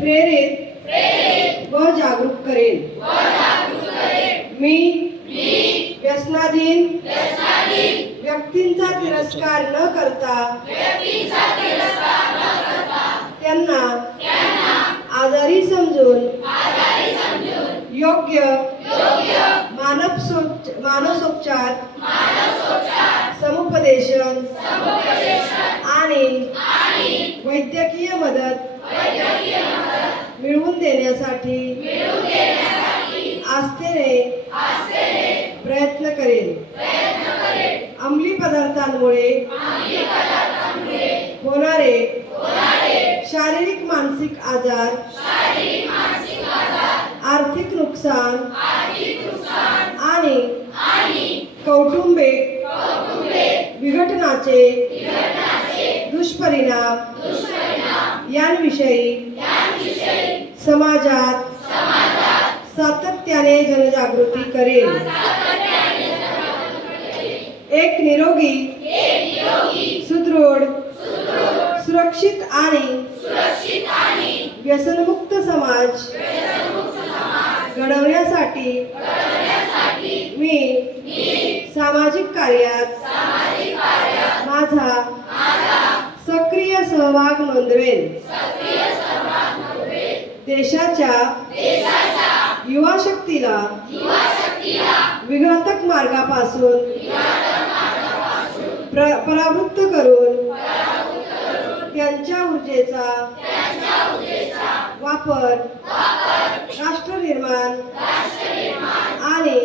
प्रेरित व जागरूक करेन। मी व्यसनाधीन व्यक्तींचा तिरस्कार न करता त्यांना आजारी समजून योग्य मानसोपचार समुपदेशन आणि वैद्यकीय मदत मिळवून देण्यासाठी आस्थेने प्रयत्न करेन। अंमली पदार्थांमुळे होणारे शारीरिक मानसिक आजार, आर्थिक नुकसान आणि कौटुंबिक विघटनाचे दुष्परिणाम यांविषयी समाजात सातत्याने जनजागृती करेन। एक निरोगी, सुदृढ, सुरक्षित आणि व्यसनमुक्त समाज घडवण्यासाठी मी सामाजिक कार्यात माझा सक्रिय सहभाग नोंदवेन। देशाच्या युवा शक्तीला विघातक मार्गापासून परावृत्त करून त्यांच्या ऊर्जेचा वापर राष्ट्रनिर्माण आणि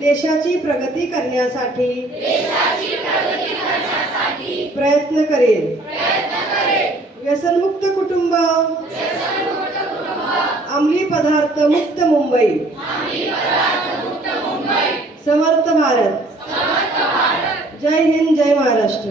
देशाची प्रगती करण्यासाठी प्रयत्न करेन। व्यसनमुक्त कुटुंब, अंमली पदार्थ मुक्त मुंबई, समर्थ भारत। जय हिंद, जय महाराष्ट्र।